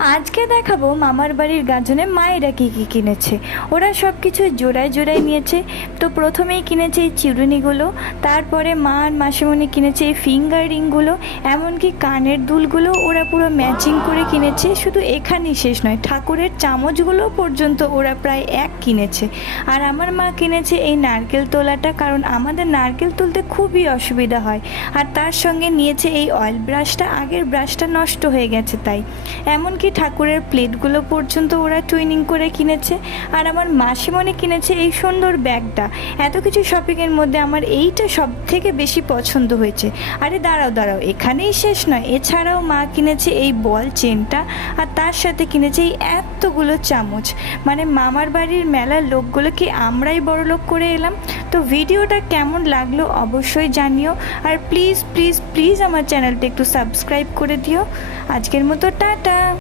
আজকে দেখাবো মামার বাড়ির গাজনে মায়েরা কী কী কিনেছে। ওরা সব কিছু জোড়ায় জোড়ায় নিয়েছে। তো প্রথমেই কিনেছে এই চিরুনিগুলো, তারপরে মা আর মাসিমণি কিনেছে এই ফিঙ্গার রিংগুলো, এমনকি কানের দুলগুলো ওরা পুরো ম্যাচিং করে কিনেছে। শুধু এখানেই শেষ নয়, ঠাকুরের চামচগুলো পর্যন্ত ওরা প্রায় এক কিনেছে। আর আমার মা কিনেছে এই নারকেল তোলাটা, কারণ আমাদের নারকেল তুলতে খুবই অসুবিধা হয়। আর তার সঙ্গে নিয়েছে এই অয়েল ব্রাশটা, আগের ব্রাশটা নষ্ট হয়ে গেছে তাই। এমনকি ঠাকুরের প্লেটগুলো পর্যন্ত ওরা টুইনিং করে কিনেছে। আর আমার মাসিমণি কিনেছে এই সুন্দর ব্যাগটা। এত কিছু শপিংয়ের মধ্যে আমার এইটা সব থেকে বেশি পছন্দ হয়েছে। আরে দাঁড়াও, এখানেই শেষ নয়, এছাড়াও মা কিনেছে এই বল চেনটা, আর তার সাথে কিনেছে এই এতগুলো চামচ। মানে মামার বাড়ির মেলার লোকগুলোকে আমরাই বড় লোক করে এলাম। তো ভিডিওটা কেমন লাগলো অবশ্যই জানিও। আর প্লিজ প্লিজ প্লিজ আমার চ্যানেলটা একটু সাবস্ক্রাইব করে দিও। আজকের মতো টাটা।